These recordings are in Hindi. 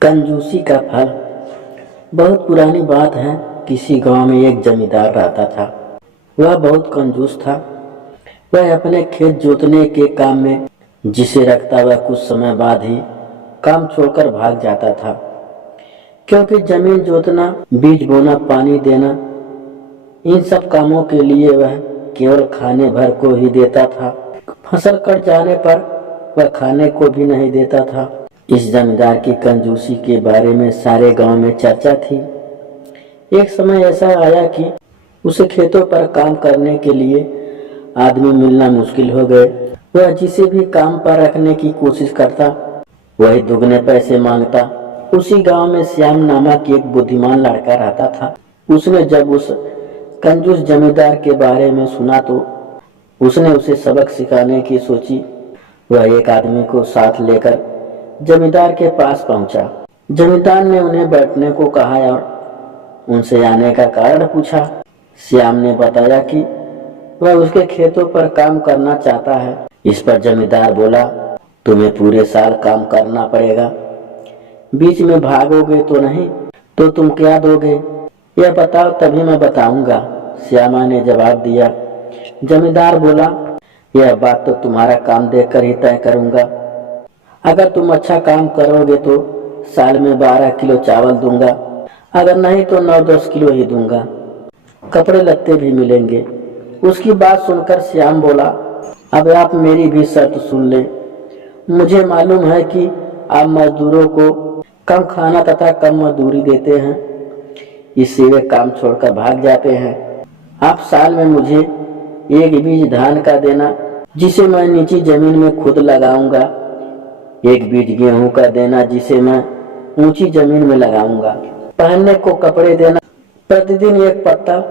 कंजूसी का फल। बहुत पुरानी बात है। किसी गांव में एक जमींदार रहता था। वह बहुत कंजूस था। वह अपने खेत जोतने के काम में जिसे रखता वह कुछ समय बाद ही काम छोड़कर भाग जाता था, क्योंकि जमीन जोतना, बीज बोना, पानी देना, इन सब कामों के लिए वह केवल खाने भर को ही देता था। फसल कट जाने पर वह खाने को भी नहीं देता था। इस जमींदार की कंजूसी के बारे में सारे गांव में चर्चा थी। एक समय ऐसा आया कि उसे खेतों पर काम करने के लिए आदमी मिलना मुश्किल हो गए। वह जिसे भी काम पर रखने की कोशिश करता वही दुगने पैसे मांगता। उसी गांव में श्याम नामक एक बुद्धिमान लड़का रहता था। उसने जब उस कंजूस जमींदार के बारे में सुना तो उसने उसे सबक सिखाने की सोची। वह एक आदमी को साथ लेकर जमींदार के पास पहुंचा। जमींदार ने उन्हें बैठने को कहा और उनसे आने का कारण पूछा। श्याम ने बताया कि वह उसके खेतों पर काम करना चाहता है। इस पर जमींदार बोला, तुम्हें पूरे साल काम करना पड़ेगा। बीच में भागोगे तो नहीं तो तुम क्या दोगे, यह बताओ, तभी मैं बताऊंगा। श्यामा ने जवाब दिया। जमींदार बोला, यह बात तो तुम्हारा काम देखकर ही तय करूंगा। अगर तुम अच्छा काम करोगे तो साल में 12 किलो चावल दूंगा, अगर नहीं तो 9-10 किलो ही दूंगा। कपड़े लत्ते भी मिलेंगे। उसकी बात सुनकर श्याम बोला, अब आप मेरी भी शर्त सुन ले। मुझे मालूम है कि आप मजदूरों को कम खाना तथा कम मजदूरी देते हैं, इससे वे काम छोड़कर भाग जाते हैं। आप साल में मुझे एक बीज धान का देना, जिसे मैं नीची जमीन में खुद लगाऊंगा। एक बीज गेहूं का देना, जिसे मैं ऊंची जमीन में लगाऊंगा। पहनने को कपड़े देना। प्रतिदिन एक पत्तल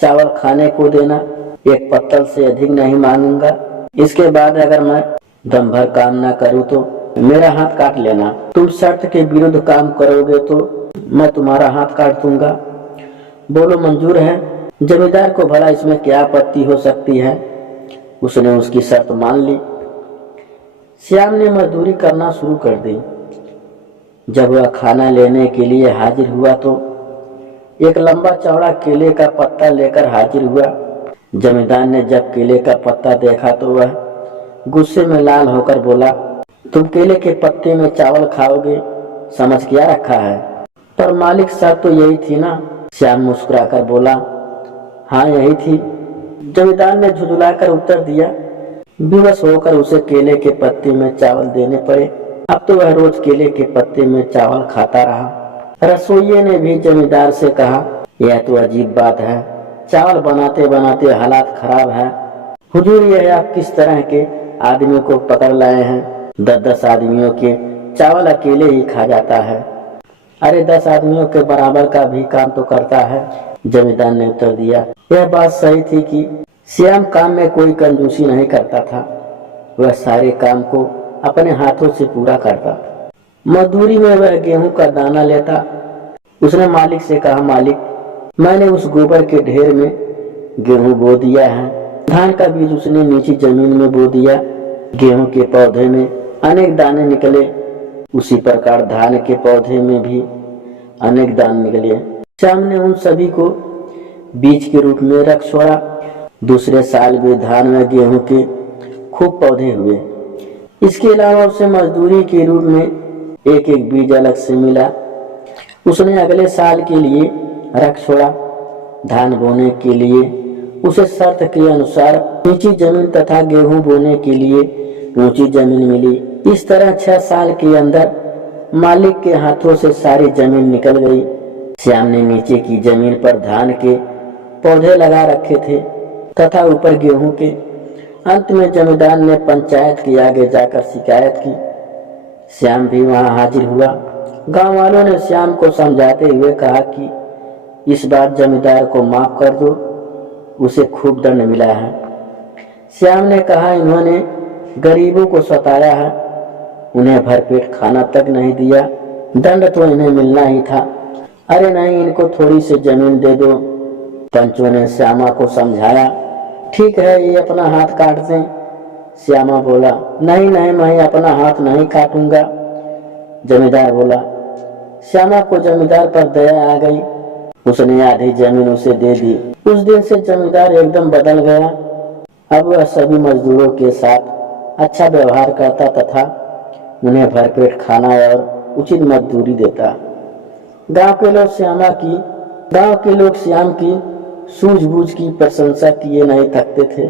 चावल खाने को देना। एक पत्तल से अधिक नहीं मांगूंगा। इसके बाद अगर मैं दम भर काम ना करूं तो मेरा हाथ काट लेना। तुम शर्त के विरुद्ध काम करोगे तो मैं तुम्हारा हाथ काट दूंगा। बोलो, मंजूर है? जमींदार को भला इसमें क्या आपत्ति हो सकती है। उसने उसकी शर्त मान ली। श्याम ने मजदूरी करना शुरू कर दी। जब वह खाना लेने के लिए हाजिर हुआ तो एक लंबा चौड़ा केले का पत्ता लेकर हाजिर हुआ। जमींदार ने जब केले का पत्ता देखा तो वह गुस्से में लाल होकर बोला, तुम केले के पत्ते में चावल खाओगे, समझ क्या रखा है? पर मालिक, शर्त तो यही थी ना। श्याम मुस्कुराकर बोला, हाँ यही थी। जमींदार ने झुंझुलाकर उत्तर दिया। विवश होकर उसे केले के पत्ते में चावल देने पड़े। अब तो वह रोज केले के पत्ते में चावल खाता रहा। रसोइये ने भी जमींदार से कहा, यह तो अजीब बात है, चावल बनाते बनाते हालात खराब है। हुजूर, यह आप किस तरह के आदमी को पकड़ लाए हैं? 10-10 आदमियों के चावल अकेले ही खा जाता है। अरे 10 आदमियों के बराबर का भी काम तो करता है। जमींदार ने उत्तर दिया। यह बात सही थी कि श्याम काम में कोई कंजूसी नहीं करता था। वह सारे काम को अपने हाथों से पूरा करता। मजदूरी में वह गेहूं का दाना लेता। उसने मालिक से कहा, मालिक, मैंने उस गोबर के ढेर में गेहूं बो दिया है। धान का बीज उसने नीची जमीन में बो दिया। गेहूं के पौधे में अनेक दाने निकले। उसी प्रकार धान के पौधे में भी अनेक दाने निकले। श्याम ने उन सभी को बीज के रूप में रख छोड़ा। दूसरे साल भी धान में गेहूं के खूब पौधे हुए। इसके अलावा उसे मजदूरी के रूप में एक एक बीज अलग से मिला। उसने अगले साल के लिए रख छोड़ा। धान बोने के लिए उसे शर्त के अनुसार नीची जमीन तथा गेहूं बोने के लिए ऊंची जमीन मिली। इस तरह 6 साल के अंदर मालिक के हाथों से सारी जमीन निकल गई। श्याम ने नीचे की जमीन पर धान के पौधे लगा रखे थे तथा ऊपर गेहूं के। अंत में जमींदार ने पंचायत के आगे जाकर शिकायत की। श्याम भी वहां हाजिर हुआ। गांव वालों ने श्याम को समझाते हुए कहा कि इस बार जमींदार को माफ कर दो, उसे खूब दंड मिला है। श्याम ने कहा, इन्होंने गरीबों को सताया है, उन्हें भरपेट खाना तक नहीं दिया, दंड तो इन्हें मिलना ही था। अरे नहीं, इनको थोड़ी सी जमीन दे दो। पंचों ने श्यामा को समझाया। ठीक है, ये अपना हाथ काट दें। श्यामा बोला, नहीं नहीं, मैं अपना हाथ नहीं काटूंगा। जमींदार बोला, श्यामा को जमींदार पर दया आ गई। उसने आधी जमीन उसे दे दी। उस दिन से जमींदार एकदम बदल गया। अब वह सभी मजदूरों के साथ अच्छा व्यवहार करता तथा उन्हें भरपेट खाना और उचित मजदूरी देता। गांव के लोग श्याम की सूझबूझ की प्रशंसा किए नहीं थकते थे।